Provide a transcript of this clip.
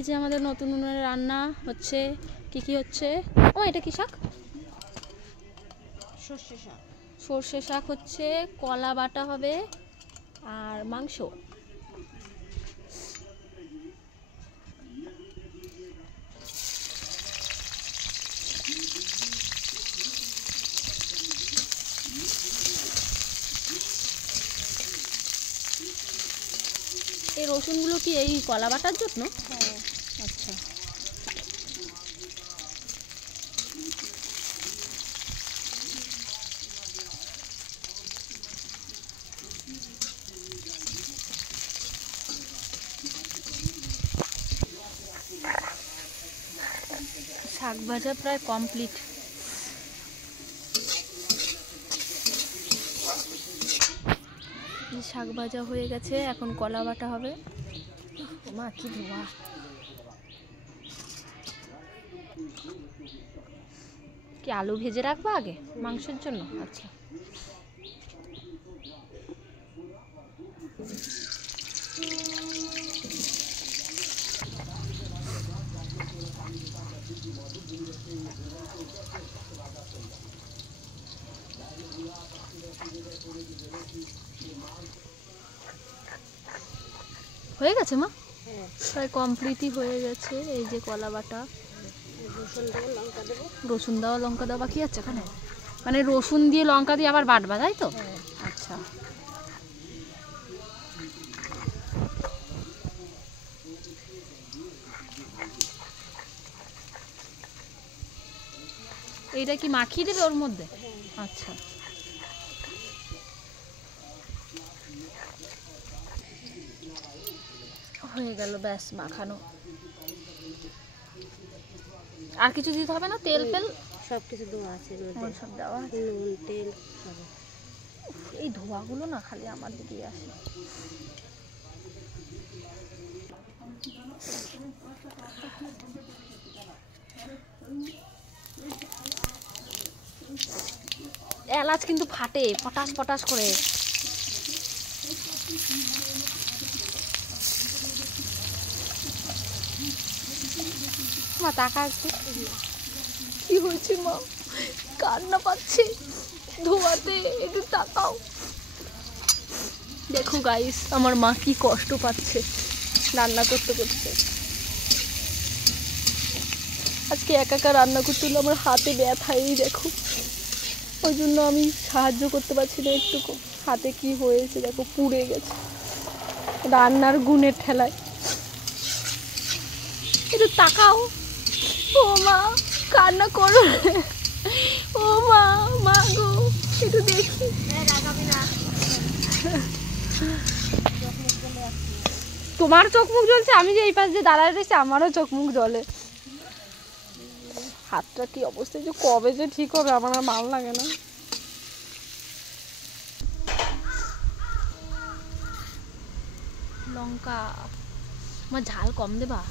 এই যে আমাদের নতুন উনুনে রান্না হচ্ছে। কি হচ্ছে? ও এটা কি শাক? সর্ষে শাক। সর্ষে শাক হচ্ছে, কলা বাটা হবে আর মাংস। এই রসুনগুলো কি এই কলা বাটার জন্য? হ্যাঁ। আচ্ছা। শাক ভাজা প্রায় কমপ্লিট। শাক ভাজা হয়ে গেছে, এখন কলা বাটা হবে। মা কি ধোয়া! কি আলু ভেজে রাখবা আগে মাংসের জন্য? আচ্ছা। হয়ে গেছে মা? হ্যাঁ, প্রায় কমপ্লিটই হয়ে গেছে। এই যে কলা বাটা, রসুন দেবো, লঙ্কা দেবো। রসুন দেওয়া, লঙ্কা দেওয়া বাকি আছে এখানে? মানে রসুন দিয়ে লঙ্কা দিয়ে আবার বাটবা, তাই তো? হ্যাঁ। আচ্ছা। এইটা কি মাখিয়ে দেবে ওর মধ্যে? আচ্ছা। হয়ে গেল, ব্যাস মাখানো। আর কিছু দিতে হবে না? তেল ফেল সব কিছু দেওয়া আছে, সব দেওয়া আছে। নুন তেল সব। এই ধোঁয়াগুলো না খালি আমার দিকেই আসে। এলাচ কিন্তু ফাটে ফটাস ফটাস করে। মা টাকা আসবে। কি হয়েছে মা? কান্না পাচ্ছে ধোয়াতে, একটু তাকাও। দেখো গাইস, আমার মা কি কষ্ট পাচ্ছে রান্না করতে করতে। আজকে একা একা রান্না করতে হলে আমার হাতে ব্যথা, এই দেখো। ওই জন্য আমি সাহায্য করতে পারছি না একটুকু। হাতে কি হয়েছে দেখো, পুড়ে গেছে রান্নার গুণের ঠেলায়। একটু তাকাও। ও মা, কান্না করো। ও মা, মা গো, একটু দেখি। তোমার চোখ মুখ জ্বলছে, আমি যে এই পাশ দিয়ে দাঁড়ায় রয়েছি আমারও চোখ মুখ জ্বলে। হাতটা কি অবস্থা, যে কবে যে ঠিক হবে আমার আর ভালো লাগে না। লঙ্কা আমার ঝাল কম দেবা?